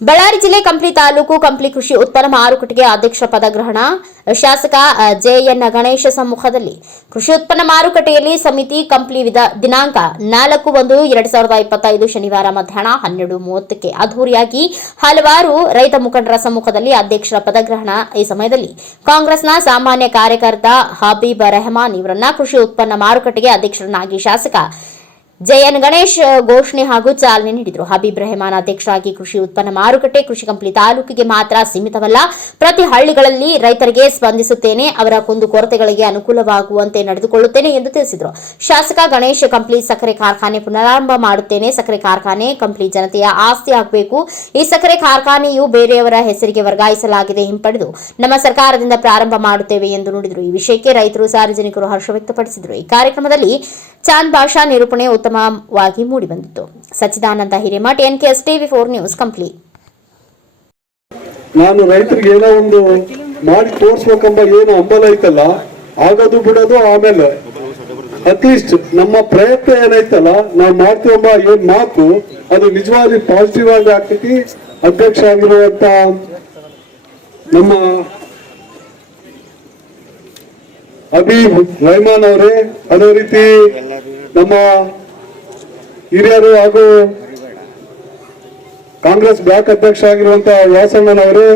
ಬಳ್ಳಾರಿ ಜಿಲ್ಲೆ ಕಂಪ್ಲಿ ತಾಲೂಕು ಕಂಪ್ಲಿ ಕೃಷಿ ಉತ್ಪನ್ನ ಮಾರುಕಟ್ಟೆಗೆ ಅಧ್ಯಕ್ಷ ಪದಗ್ರಹಣ ಶಾಸಕ ಜೆಎನ್ ಗಣೇಶ ಸಮ್ಮುಖದಲ್ಲಿ ಕೃಷಿ ಉತ್ಪನ್ನ ಮಾರುಕಟ್ಟೆಯಲ್ಲಿ ಸಮಿತಿ ಕಂಪ್ಲಿ ದಿನಾಂಕ ನಾಲ್ಕು ಒಂದು ಎರಡ್ ಸಾವಿರದ ಇಪ್ಪತ್ತೈದು ಶನಿವಾರ ಮಧ್ಯಾಹ್ನ ಹನ್ನೆರಡು ಮೂವತ್ತಕ್ಕೆ ಅದ್ದೂರಿಯಾಗಿ ಹಲವಾರು ರೈತ ಮುಖಂಡರ ಸಮ್ಮುಖದಲ್ಲಿ ಅಧ್ಯಕ್ಷರ ಪದಗ್ರಹಣ ಈ ಸಮಯದಲ್ಲಿ ಕಾಂಗ್ರೆಸ್ನ ಸಾಮಾನ್ಯ ಕಾರ್ಯಕರ್ತ ಹಬೀಬ್ ರೆಹಮಾನ್ ಇವರನ್ನ ಕೃಷಿ ಉತ್ಪನ್ನ ಮಾರುಕಟ್ಟೆಗೆ ಅಧ್ಯಕ್ಷರನ್ನಾಗಿ ಶಾಸಕ ಜೆಎನ್ ಗಣೇಶ್ ಘೋಷಣೆ ಹಾಗೂ ಚಾಲನೆ ನೀಡಿದರು. ಹಬೀಬ್ ರೆಹಮಾನ್ ಅಧ್ಯಕ್ಷರಾಗಿ ಕೃಷಿ ಉತ್ಪನ್ನ ಮಾರುಕಟ್ಟೆ, ಕೃಷಿ ಕಂಪ್ಲಿ ತಾಲೂಕಿಗೆ ಮಾತ್ರ ಸೀಮಿತವಲ್ಲ, ಪ್ರತಿ ಹಳ್ಳಿಗಳಲ್ಲಿ ರೈತರಿಗೆ ಸ್ಪಂದಿಸುತ್ತೇನೆ, ಅವರ ಕುಂದು ಕೊರತೆಗಳಿಗೆ ಅನುಕೂಲವಾಗುವಂತೆ ನಡೆದುಕೊಳ್ಳುತ್ತೇನೆ ಎಂದು ತಿಳಿಸಿದರು. ಶಾಸಕ ಗಣೇಶ್ ಕಂಪ್ಲಿ ಸಕ್ಕರೆ ಕಾರ್ಖಾನೆ ಪುನರಾರಂಭ ಮಾಡುತ್ತೇನೆ, ಸಕ್ಕರೆ ಕಾರ್ಖಾನೆ ಕಂಪ್ಲಿ ಜನತೆಯ ಆಸ್ತಿ ಆಗಬೇಕು. ಈ ಸಕ್ಕರೆ ಕಾರ್ಖಾನೆಯು ಬೇರೆಯವರ ಹೆಸರಿಗೆ ವರ್ಗಾಯಿಸಲಾಗಿದೆ ಹಿಂಪಡೆದು ನಮ್ಮ ಸರ್ಕಾರದಿಂದ ಪ್ರಾರಂಭ ಮಾಡುತ್ತೇವೆ ಎಂದು ನುಡಿದರು. ಈ ವಿಷಯಕ್ಕೆ ರೈತರು ಸಾರ್ವಜನಿಕರು ಹರ್ಷ ವ್ಯಕ್ತಪಡಿಸಿದರು. ಈ ಕಾರ್ಯಕ್ರಮದಲ್ಲಿ ಚಾಂದ್ ಭಾಷಾ ನಿರೂಪಣೆ ಉತ್ತಮವಾಗಿ ಮೂಡಿಬಂದಿತು. Sachidananda Hiremath N K S TV four news Kampli ನಾನು ರೈತರಿಗೆ ಏನೋ ಒಂದು ಮಾಡಿ ತೋರಿಸ್ಬೇಕಂಬ ಏನು ಹಂಬಲ ಐತಲ್ಲ, ಆಗೋದು ಬಿಡೋದು ಆಮೇಲೆ. ಅಟ್ಲೀಸ್ಟ್ ನಮ್ಮ ಪ್ರಯತ್ನ ಏನೈತಲ್ಲ, ನಾವು ಮಾಡ್ತೀವಂಬ ಏನ್ ಮಾತು, ಅದು ನಿಜವಾಗಿ ಪಾಸಿಟಿವ್ ಆಗಿ ಆಗ್ತೈತಿ, ಅಧ್ಯಕ್ಷ ಆಗಿರುವಂತ ನಮ್ಮ ಅಭಿ ರಹಮಾನ್ ಅವರೇ, ಅದೇ ರೀತಿ ನಮ್ಮ ಹಿರಿಯರು ಹಾಗೂ ಕಾಂಗ್ರೆಸ್ ಬ್ಲಾಕ್ ಅಧ್ಯಕ್ಷ ಆಗಿರುವಂತ ವಾಸಣ್ಣನವರೇ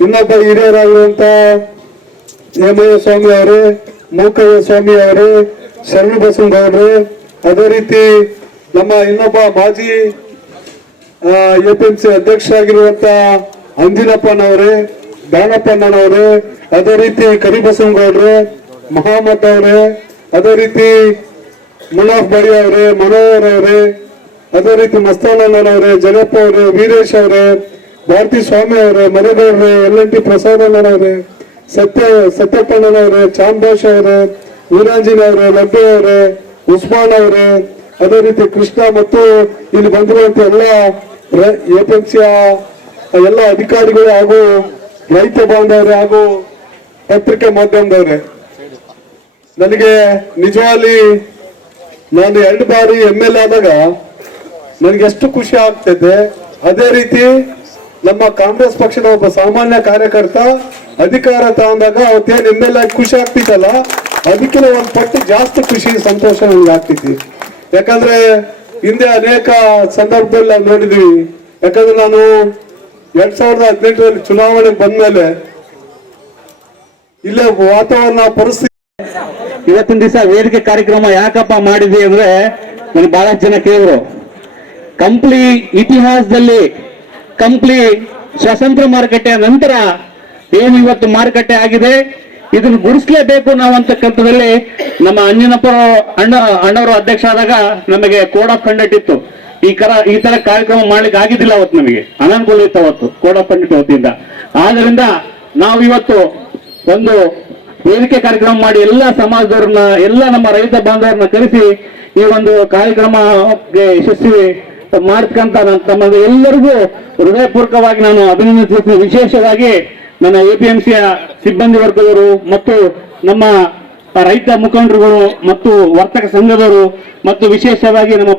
ಇನ್ನೊಬ್ಬ ಹಿರಿಯರಾಗಿರುವಂತ ಹೇಮಯ್ಯ ಸ್ವಾಮಿ ಅವರೇ, ಮೂಕಯ್ಯ ಸ್ವಾಮಿ ಅವರೇ, ಶರಣ ಬಸವಗೌಡ್ರೆ ಅದೇ ರೀತಿ ನಮ್ಮ ಇನ್ನೊಬ್ಬ ಮಾಜಿ ಎ ಪಿ ಎಂ ಸಿ ಅಧ್ಯಕ್ಷ ಆಗಿರುವಂತ ಅಂಜಿನಪ್ಪನವರೇ ದಾನಪ್ಪಣ್ಣನವರೇ ಅದೇ ರೀತಿ ಕರಿಬಸವನಗೌಡ್ರೆ ಮಹಮ್ಮದ್ ಅವರೇ, ಅದೇ ರೀತಿ ಮುನಾಫ್ ಬಡಿ ಅವರೇ, ಮನೋಹರ್ ಅವರೇ, ಅದೇ ರೀತಿ ಮಸ್ತಾನಣ್ಣನವರೇ ಜಗಪ್ಪ ಅವರೇ, ವೀರೇಶ್ ಅವರೇ, ಭಾರತಿ ಸ್ವಾಮಿ ಅವರೇ ಮನೆಗೌಡ್ರೆ ಎಲ್ ಎನ್ ಟಿ ಪ್ರಸಾದ್ ಅವರೇ, ಸತ್ಯ ಸತ್ಯಪ್ಪಣ್ಣನವರೇ ಅವರೇ ಭಾಷ ಅವರೇ, ವೀರಾಂಜಿನ ಅವರೇ, ಲಡ್ಡು ಅವರೇ, ಉಸ್ಮಾನ್ ಅವರೇ, ಅದೇ ರೀತಿ ಕೃಷ್ಣ ಮತ್ತು ಇಲ್ಲಿ ಬಂದಿರುವಂತ ಎಲ್ಲ ಎಪಿಎಂಸಿಯ ಎಲ್ಲ ಅಧಿಕಾರಿಗಳು ಹಾಗೂ ರೈತ ಬಾಂಧವರೇ ಹಾಗೂ ಪತ್ರಿಕೆ ಮಾಧ್ಯಮದವರೇ. ನನಗೆ ನಿಜವಾಗಿ ನಾನು ಎರಡು ಬಾರಿ ಎಂ ಎಲ್ ಆದಾಗ ನನಗೆ ಎಷ್ಟು ಖುಷಿ ಆಗ್ತದೆ ಅದೇ ರೀತಿ ನಮ್ಮ ಕಾಂಗ್ರೆಸ್ ಪಕ್ಷದ ಒಬ್ಬ ಸಾಮಾನ್ಯ ಕಾರ್ಯಕರ್ತ ಅಧಿಕಾರ ತಗೊಂಡಾಗ ಅವತ್ತೇನು ಎಂ ಎಲ್ ಆಗಿ ಖುಷಿ ಆಗ್ತಿತ್ತಲ್ಲ ಅದಕ್ಕಿಂತ ಒಂದು ಪಟ್ಟು ಜಾಸ್ತಿ ಖುಷಿ, ಸಂತೋಷ ನನಗೆ ಆಗ್ತಿತ್ತು. ಯಾಕಂದ್ರೆ ಹಿಂದೆ ಅನೇಕ ಸಂದರ್ಭದಲ್ಲಿ ನಾವು ನೋಡಿದ್ವಿ. ಯಾಕಂದ್ರೆ ನಾನು ಎರಡ್ ಸಾವಿರದ ಹದಿನೆಂಟರಲ್ಲಿ ಚುನಾವಣೆಗೆ ಬಂದ್ಮೇಲೆ ಇಲ್ಲೇ ವಾತಾವರಣ, ಪರಿಸ್ಥಿತಿ ಇವತ್ತಿನ ದಿವಸ ವೇದಿಕೆ ಕಾರ್ಯಕ್ರಮ ಯಾಕಪ್ಪ ಮಾಡಿದ್ವಿ ಅಂದ್ರೆ ನನಗೆ ಬಹಳ ಜನ ಕೇಳಿದ್ರು. ಕಂಪ್ಲಿ ಇತಿಹಾಸದಲ್ಲಿ, ಕಂಪ್ಲಿ ಸ್ವತಂತ್ರ ಮಾರುಕಟ್ಟೆಯ ನಂತರ ಏನು ಇವತ್ತು ಮಾರುಕಟ್ಟೆ ಆಗಿದೆ, ಇದನ್ನು ಗುಡಿಸ್ಲೇಬೇಕು ನಾವು ಅಂತಕ್ಕಂಥದ್ದಲ್ಲಿ ನಮ್ಮ ಅಂಜನಪ್ಪ ಅಣ್ಣ, ಅಣ್ಣವರು ಅಧ್ಯಕ್ಷ ಆದಾಗ ನಮಗೆ ಕೋಡ್ ಆಫ್ ಕಂಡಕ್ಟ್ ಇತ್ತು. ಈ ಕರ, ಈ ತರ ಕಾರ್ಯಕ್ರಮ ಮಾಡ್ಲಿಕ್ಕೆ ಆಗಿದ್ದಿಲ್ಲ ಅವತ್ತು ನಮಗೆ. ಅನಾನುಕೂಲ ಇತ್ತು ಅವತ್ತು, ಕೋಡ್ ಆಫ್ ಕಂಡಕ್ಟ್ ವತಿಯಿಂದ. ಆದ್ರಿಂದ ನಾವು ಇವತ್ತು ಒಂದು ವೇದಿಕೆ ಕಾರ್ಯಕ್ರಮ ಮಾಡಿ ಎಲ್ಲ ಸಮಾಜದವ್ರನ್ನ, ಎಲ್ಲ ನಮ್ಮ ರೈತ ಬಾಂಧವರನ್ನ ಕರೆಸಿ ಈ ಒಂದು ಕಾರ್ಯಕ್ರಮಕ್ಕೆ ಯಶಸ್ವಿ ಮಾಡ್ತಕ್ಕಂತ ನಾನು ತಮ್ಮ ಎಲ್ಲರಿಗೂ ಹೃದಯಪೂರ್ವಕವಾಗಿ ನಾನು ಅಭಿನಂದಿಸುತ್ತೇನೆ. ವಿಶೇಷವಾಗಿ ನನ್ನ ಎ ಪಿ ಎಂ ಸಿಯ ಸಿಬ್ಬಂದಿ ವರ್ಗದವರು ಮತ್ತು ನಮ್ಮ ರೈತ ಮುಖಂಡರುಗಳು ಮತ್ತು ವರ್ತಕ ಸಂಘದವರು ಮತ್ತು ವಿಶೇಷವಾಗಿ ನಮ್ಮ